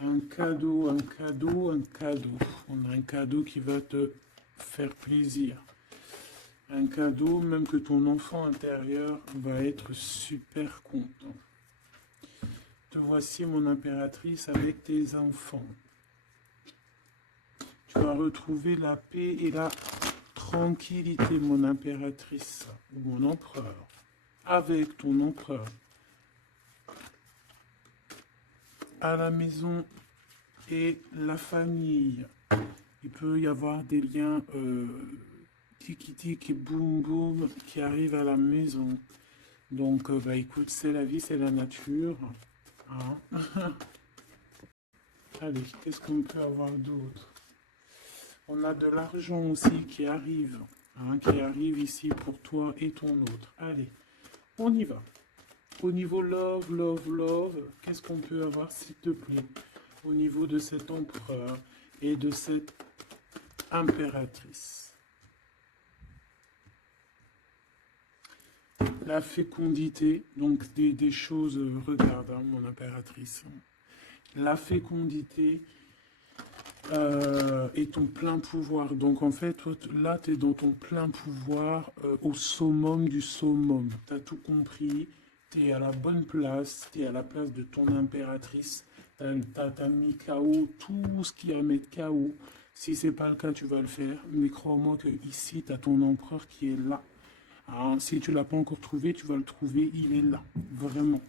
Un cadeau, un cadeau, un cadeau. On a un cadeau qui va te faire plaisir. Un cadeau, même que ton enfant intérieur va être super content. Te voici, mon impératrice, avec tes enfants. Tu vas retrouver la paix et la tranquillité, mon impératrice, ou mon empereur, avec ton empereur. À la maison et la famille. Il peut y avoir des liens tiki-tiki, boum boum qui arrivent à la maison. Donc, bah écoute, c'est la vie, c'est la nature. Hein. Allez, qu'est-ce qu'on peut avoir d'autre? On a de l'argent aussi qui arrive. Hein, qui arrive ici pour toi et ton autre. Allez, on y va. Au niveau love, love, love, qu'est-ce qu'on peut avoir, s'il te plaît? Au niveau de cet empereur et de cette impératrice. La fécondité, donc des choses, regarde, hein, mon impératrice. La fécondité et ton plein pouvoir. Donc en fait, toi, là, tu es dans ton plein pouvoir au summum du summum. Tu as tout compris, tu es à la bonne place, tu es à la place de ton impératrice. Tu as mis KO tout ce qui a à mettre KO. Si c'est pas le cas, tu vas le faire. Mais crois-moi que ici, tu as ton empereur qui est là. Alors, si tu l'as pas encore trouvé, tu vas le trouver. Il est là. Vraiment.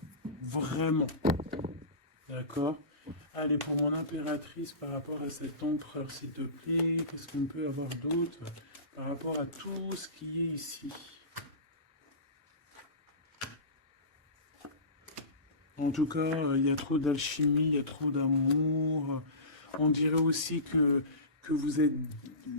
Vraiment. D'accord? Allez, pour mon impératrice, par rapport à cet empereur, s'il te plaît, qu'est-ce qu'on peut avoir d'autre par rapport à tout ce qui est ici? En tout cas, il y a trop d'alchimie, il y a trop d'amour. On dirait aussi que vous êtes...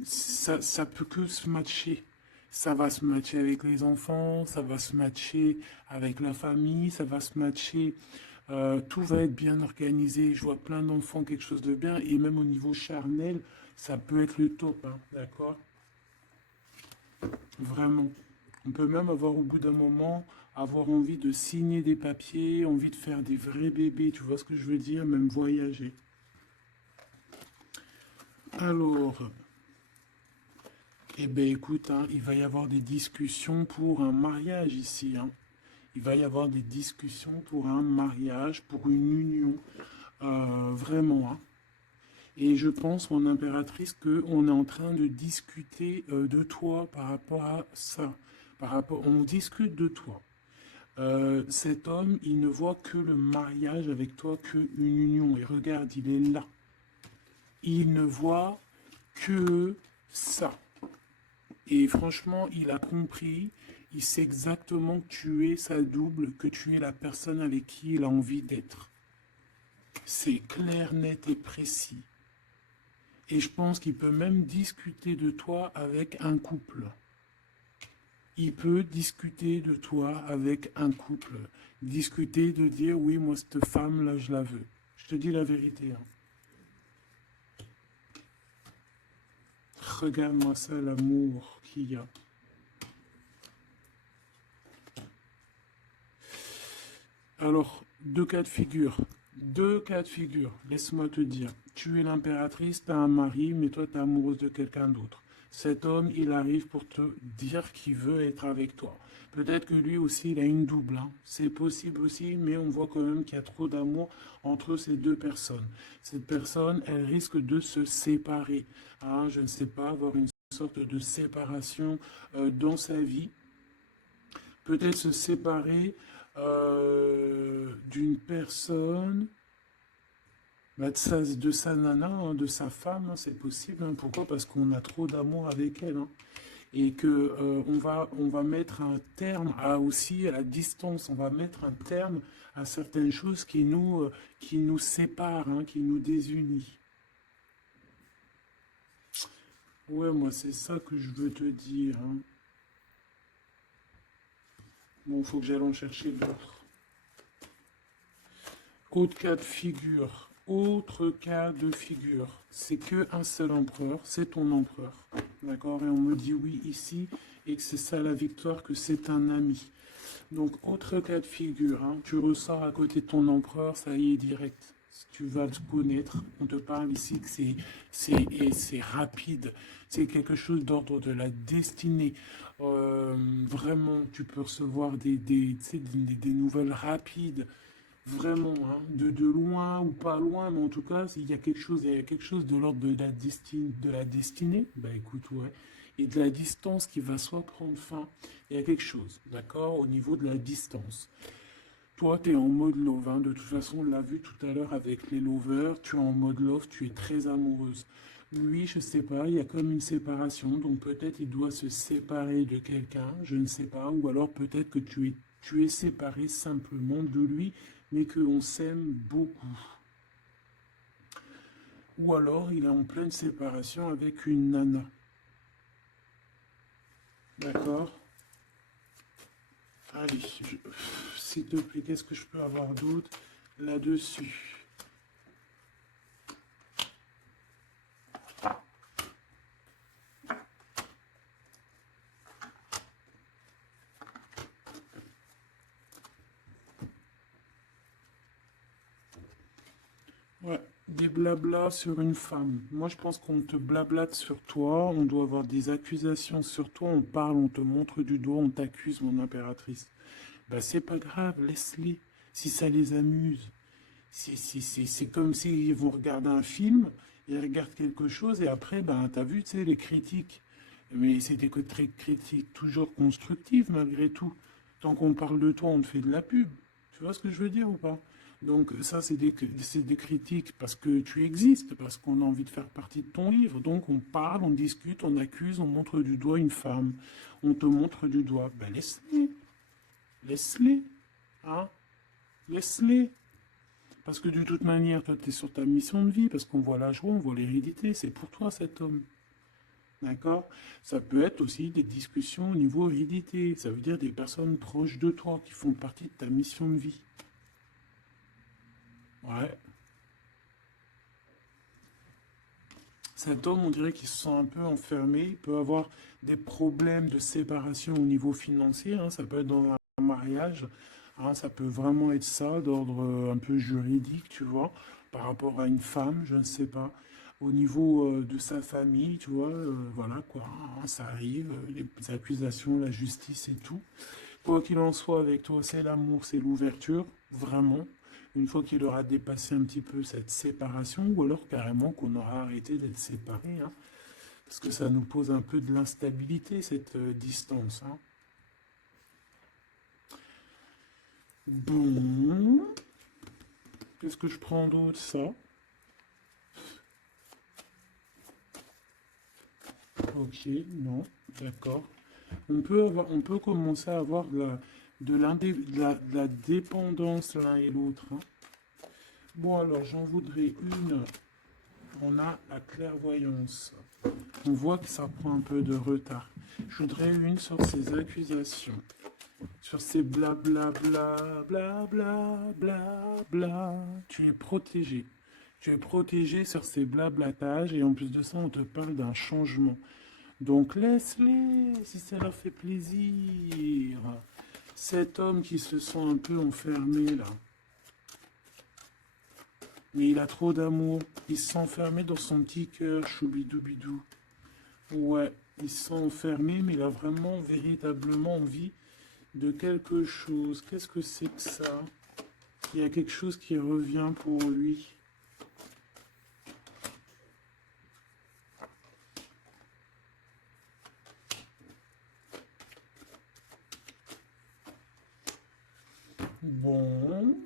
Ça peut que se matcher. Ça va se matcher avec les enfants, ça va se matcher avec la famille, ça va se matcher. Tout va être bien organisé. Je vois plein d'enfants, quelque chose de bien. Et même au niveau charnel, ça peut être le top, hein, d'accord? Vraiment. On peut même avoir au bout d'un moment, avoir envie de signer des papiers, envie de faire des vrais bébés, tu vois ce que je veux dire? Même voyager. Alors, eh ben écoute, hein, il va y avoir des discussions pour un mariage ici, hein. Il va y avoir des discussions pour un mariage, pour une union, vraiment, hein. Et je pense, mon impératrice, qu'on est en train de discuter de toi par rapport à ça. On discute de toi. Cet homme, il ne voit que le mariage avec toi, qu'une union. Et regarde, il est là. Il ne voit que ça. Et franchement, il a compris, il sait exactement que tu es sa double, que tu es la personne avec qui il a envie d'être. C'est clair, net et précis. Et je pense qu'il peut même discuter de toi avec un couple. Il peut discuter de toi avec un couple. Discuter de dire, oui, moi, cette femme-là, je la veux. Je te dis la vérité, hein. Regarde-moi ça, l'amour qu'il y a. Alors, deux cas de figure. Deux cas de figure. Laisse-moi te dire. Tu es l'impératrice, tu as un mari, mais toi, tu es amoureuse de quelqu'un d'autre. Cet homme, il arrive pour te dire qu'il veut être avec toi. Peut-être que lui aussi, il a une double, hein. C'est possible aussi, mais on voit quand même qu'il y a trop d'amour entre ces deux personnes. Cette personne, elle risque de se séparer, hein. Je ne sais pas, avoir une sorte de séparation dans sa vie. Peut-être se séparer d'une personne, bah, de sa nana, hein, de sa femme, hein, c'est possible, hein. Pourquoi? Parce qu'on a trop d'amour avec elle, hein. Et que on va mettre un terme à aussi à la distance, on va mettre un terme à certaines choses qui nous séparent, hein, qui nous désunissent. Ouais, moi c'est ça que je veux te dire, hein. Bon, faut que j'aille en chercher d'autres. Autre cas de figure. Autre cas de figure. C'est que un seul empereur, c'est ton empereur. D'accord? Et on me dit oui ici, et que c'est ça la victoire, que c'est un ami. Donc, autre cas de figure, hein, tu ressors à côté de ton empereur, ça y est, direct. Si tu vas le connaître, on te parle ici que c'est rapide. C'est quelque chose d'ordre de la destinée. Vraiment, tu peux recevoir tu sais, des nouvelles rapides. Vraiment, hein, de loin ou pas loin, mais en tout cas, il y a quelque chose de l'ordre de la destinée, bah écoute, ouais, et de la distance qui va soit prendre fin, il y a quelque chose, d'accord, au niveau de la distance. Toi, tu es en mode love, hein, de toute façon, on l'a vu tout à l'heure avec les lovers, tu es en mode love, tu es très amoureuse. Lui, je sais pas, il y a comme une séparation, donc peut-être il doit se séparer de quelqu'un, je ne sais pas, ou alors peut-être que tu es séparé simplement de lui, mais qu'on s'aime beaucoup. Ou alors il est en pleine séparation avec une nana. D'accord? Allez, s'il te plaît, qu'est-ce que je peux avoir d'autre là-dessus? Ouais. Des blablas sur une femme. Moi, je pense qu'on te blablate sur toi, on doit avoir des accusations sur toi, on parle, on te montre du doigt, on t'accuse, mon impératrice. Bah, c'est pas grave, laisse-les, si ça les amuse. C'est comme s'ils vont regarder un film, ils regardent quelque chose et après, ben, t'as vu, tu sais, les critiques. Mais c'est des critiques toujours constructives malgré tout. Tant qu'on parle de toi, on te fait de la pub. Tu vois ce que je veux dire ou pas? Donc ça, c'est des critiques parce que tu existes, parce qu'on a envie de faire partie de ton livre. Donc on parle, on discute, on accuse, on montre du doigt une femme. On te montre du doigt. Ben laisse-les, laisse-les, hein, laisse-les. Parce que de toute manière, toi, tu es sur ta mission de vie, parce qu'on voit la joie, on voit l'hérédité, c'est pour toi cet homme. D'accord? Ça peut être aussi des discussions au niveau hérédité, ça veut dire des personnes proches de toi qui font partie de ta mission de vie. Ouais. Cet homme, on dirait qu'il se sent un peu enfermé, il peut avoir des problèmes de séparation au niveau financier, hein, ça peut être dans un mariage, hein, ça peut vraiment être ça, d'ordre un peu juridique, tu vois, par rapport à une femme, je ne sais pas. Au niveau de sa famille, tu vois, voilà quoi, hein, ça arrive, les accusations, la justice et tout. Quoi qu'il en soit, avec toi, c'est l'amour, c'est l'ouverture, vraiment. Une fois qu'il aura dépassé un petit peu cette séparation, ou alors carrément qu'on aura arrêté d'être séparés, hein, parce que ça nous pose un peu de l'instabilité, cette distance. Hein. Bon, qu'est-ce que je prends d'autre? Ça. Ok, non, d'accord. On peut commencer à avoir de la dépendance l'un et l'autre. Hein. Bon, alors j'en voudrais une. On a la clairvoyance. On voit que ça prend un peu de retard. Je voudrais une sur ces accusations, sur ces blabla bla bla bla bla bla. Tu es protégé. Tu es protégé sur ces blablatages et en plus de ça, on te parle d'un changement. Donc laisse-les si ça leur fait plaisir. Cet homme qui se sent un peu enfermé là. Mais il a trop d'amour. Il se sent enfermé dans son petit cœur, choubidoubidou. Ouais, il se sent enfermé, mais il a vraiment, véritablement envie de quelque chose. Qu'est-ce que c'est que ça? Il y a quelque chose qui revient pour lui. Bon,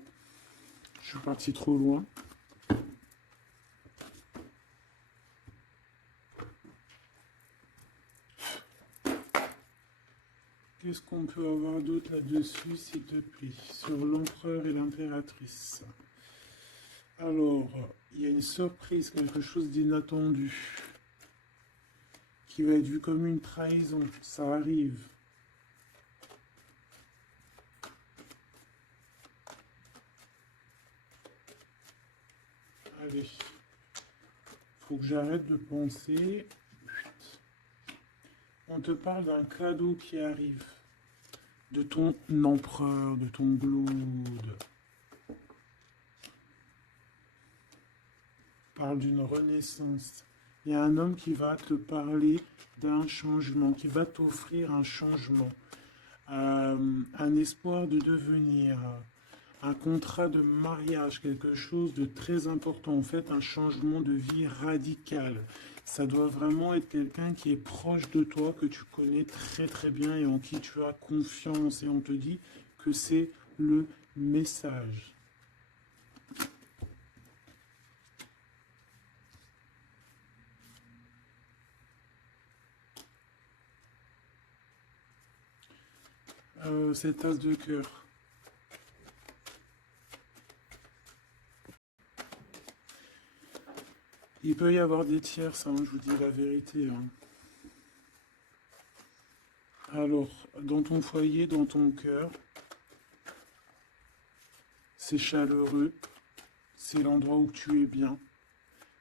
je suis parti trop loin. Qu'est-ce qu'on peut avoir d'autre là-dessus, s'il te plaît, sur l'empereur et l'impératrice? Alors, il y a une surprise, quelque chose d'inattendu, qui va être vu comme une trahison. Ça arrive. Allez, faut que j'arrête de penser. On te parle d'un cadeau qui arrive, de ton empereur, de ton Glaude. Parle d'une renaissance. Il y a un homme qui va te parler d'un changement, qui va t'offrir un changement, un espoir de devenir, un contrat de mariage, quelque chose de très important, en fait, un changement de vie radical. Ça doit vraiment être quelqu'un qui est proche de toi, que tu connais très très bien et en qui tu as confiance. Et on te dit que c'est le message. Cette as de cœur. Il peut y avoir des tierces, hein, je vous dis la vérité. Hein. Alors, dans ton foyer, dans ton cœur, c'est chaleureux, c'est l'endroit où tu es bien,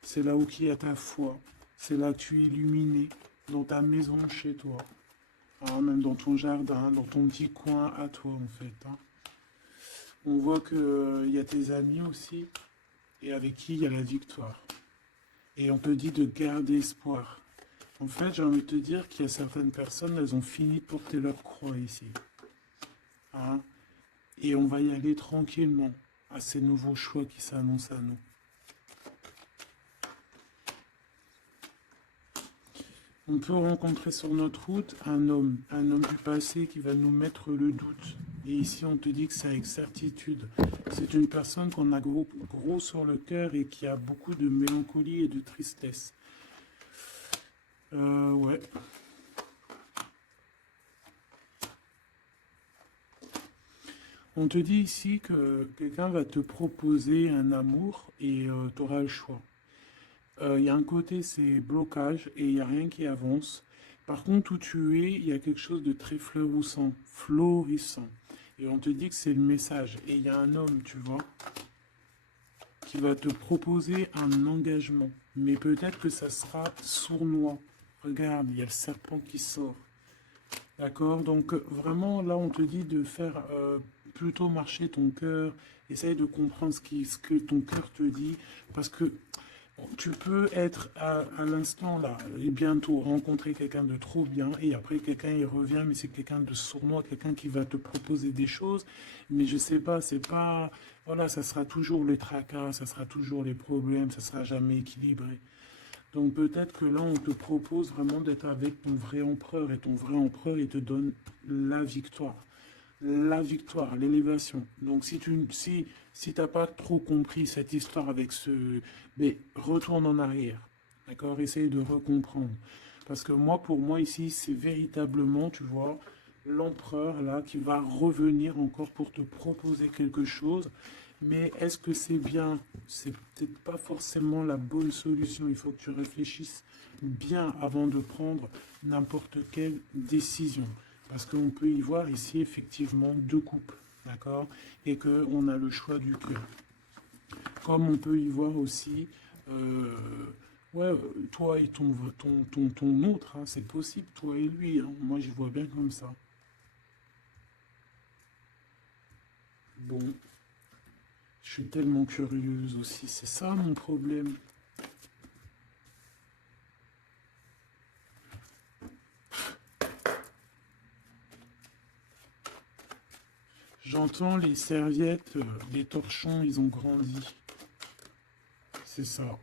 c'est là où il y a ta foi, c'est là que tu es illuminé, dans ta maison, chez toi, hein, même dans ton jardin, dans ton petit coin à toi en fait. Hein. On voit qu'il y a tes amis aussi, et avec qui il y a la victoire. Et on te dit de garder espoir. En fait, j'ai envie de te dire qu'il y a certaines personnes, elles ont fini de porter leur croix ici. Hein? Et on va y aller tranquillement à ces nouveaux choix qui s'annoncent à nous. On peut rencontrer sur notre route un homme du passé qui va nous mettre le doute. Et ici, on te dit que c'est avec certitude. C'est une personne qu'on a gros sur le cœur et qui a beaucoup de mélancolie et de tristesse. Ouais. On te dit ici que quelqu'un va te proposer un amour et tu auras le choix. Il y a un côté, c'est blocage et il n'y a rien qui avance. Par contre, où tu es, il y a quelque chose de très florissant. Et on te dit que c'est le message. Et il y a un homme, tu vois, qui va te proposer un engagement. Mais peut-être que ça sera sournois. Regarde, il y a le serpent qui sort. D'accord? Donc vraiment, là, on te dit de faire plutôt marcher ton cœur. Essaye de comprendre ce que ton cœur te dit. Parce que tu peux être à l'instant là et bientôt rencontrer quelqu'un de trop bien et après quelqu'un il revient mais c'est quelqu'un de sournois, quelqu'un qui va te proposer des choses mais je sais pas, c'est pas, voilà, ça sera toujours les tracas, ça sera toujours les problèmes, ça sera jamais équilibré. Donc peut-être que là on te propose vraiment d'être avec ton vrai empereur et ton vrai empereur il te donne la victoire. La victoire, l'élévation. Donc si t'as pas trop compris cette histoire avec ce... Mais retourne en arrière. D'accord? Essaye de recomprendre. Parce que moi, pour moi, ici, c'est véritablement, tu vois, l'empereur, là, qui va revenir encore pour te proposer quelque chose. Mais est-ce que c'est bien? C'est peut-être pas forcément la bonne solution. Il faut que tu réfléchisses bien avant de prendre n'importe quelle décision. Parce qu'on peut y voir ici effectivement deux couples, d'accord? Et qu'on a le choix du cœur. Comme on peut y voir aussi, ouais, toi et ton autre, hein, c'est possible, toi et lui. Hein. Moi, je vois bien comme ça. Bon, je suis tellement curieuse aussi, c'est ça mon problème. J'entends les serviettes, les torchons, ils ont grandi. C'est ça.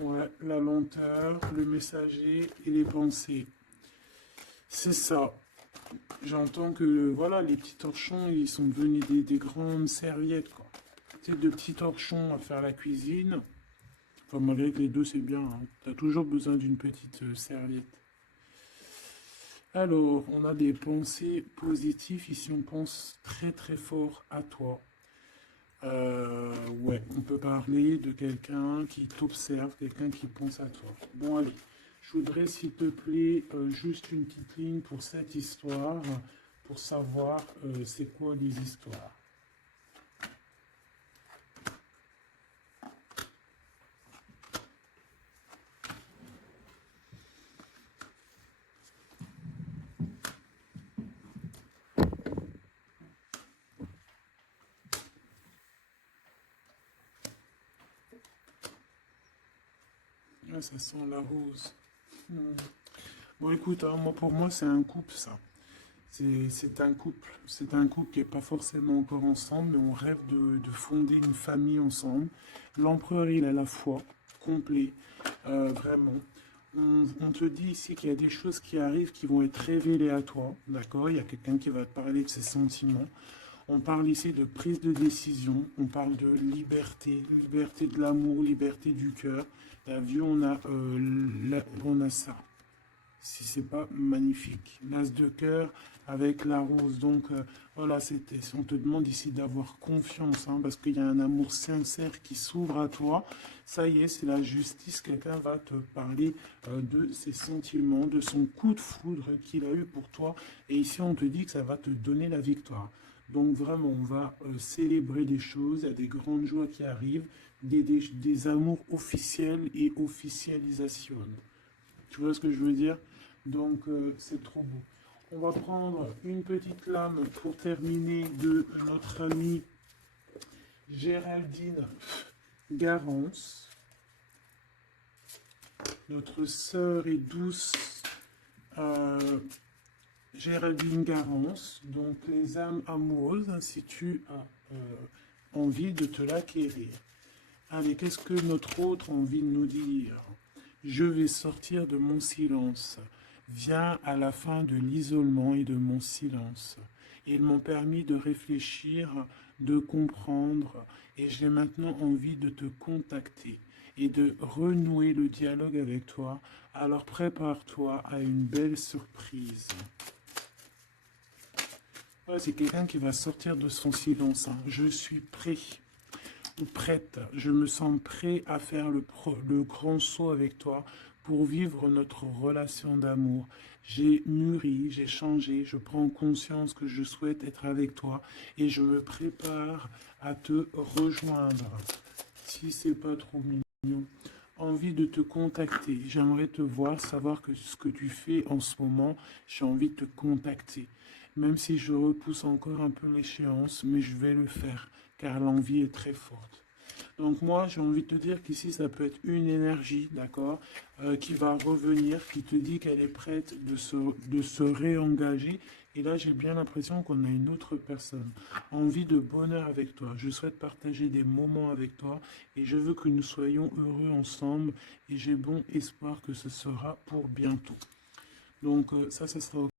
Ouais, la lenteur, le messager et les pensées. C'est ça. J'entends que voilà, les petits torchons, ils sont devenus des grandes serviettes, quoi. Tu sais, de petits torchons à faire la cuisine. Enfin, malgré que les deux, c'est bien. Hein. Tu as toujours besoin d'une petite serviette. Alors, on a des pensées positives. Ici, on pense très très fort à toi. Ouais, on peut parler de quelqu'un qui t'observe, quelqu'un qui pense à toi. Bon, allez, je voudrais, s'il te plaît, juste une petite ligne pour cette histoire, pour savoir c'est quoi les histoires. Ah, ça sent la rose. Hmm. Bon, écoute, hein, moi, pour moi, c'est un couple, ça. C'est un couple. C'est un couple qui n'est pas forcément encore ensemble, mais on rêve de fonder une famille ensemble. L'empereur, il a la foi, complet, vraiment. On te dit ici qu'il y a des choses qui arrivent qui vont être révélées à toi, d'accord? Il y a quelqu'un qui va te parler de ses sentiments. On parle ici de prise de décision, on parle de liberté, liberté de l'amour, liberté du cœur. T'as vu, on a ça. Si c'est pas magnifique. L'as de cœur avec la rose. Donc voilà, on te demande ici d'avoir confiance, hein, parce qu'il y a un amour sincère qui s'ouvre à toi. Ça y est, c'est la justice. Quelqu'un va te parler de ses sentiments, de son coup de foudre qu'il a eu pour toi. Et ici, on te dit que ça va te donner la victoire. Donc vraiment, on va célébrer des choses, il y a des grandes joies qui arrivent, des amours officiels et officialisation. Tu vois ce que je veux dire? Donc c'est trop beau. On va prendre une petite lame pour terminer de notre amie Géraldine Garance, notre sœur et douce Géraldine Garance. Donc les âmes amoureuses, si tu as envie de te l'acquérir. Allez, qu'est-ce que notre autre a envie de nous dire? Je vais sortir de mon silence. Viens à la fin de l'isolement et de mon silence. Ils m'ont permis de réfléchir, de comprendre, et j'ai maintenant envie de te contacter et de renouer le dialogue avec toi. Alors prépare-toi à une belle surprise. Ouais, c'est quelqu'un qui va sortir de son silence. Hein. Je suis prêt ou prête. Je me sens prêt à faire le grand saut avec toi pour vivre notre relation d'amour. J'ai mûri, j'ai changé, je prends conscience que je souhaite être avec toi et je me prépare à te rejoindre. Si c'est pas trop mignon. Envie de te contacter. J'aimerais te voir, savoir que ce que tu fais en ce moment, j'ai envie de te contacter. Même si je repousse encore un peu l'échéance, mais je vais le faire, car l'envie est très forte. Donc moi, j'ai envie de te dire qu'ici, ça peut être une énergie, d'accord, qui va revenir, qui te dit qu'elle est prête de se réengager. Et là, j'ai bien l'impression qu'on a une autre personne. Envie de bonheur avec toi. Je souhaite partager des moments avec toi et je veux que nous soyons heureux ensemble. Et j'ai bon espoir que ce sera pour bientôt. Donc ça sera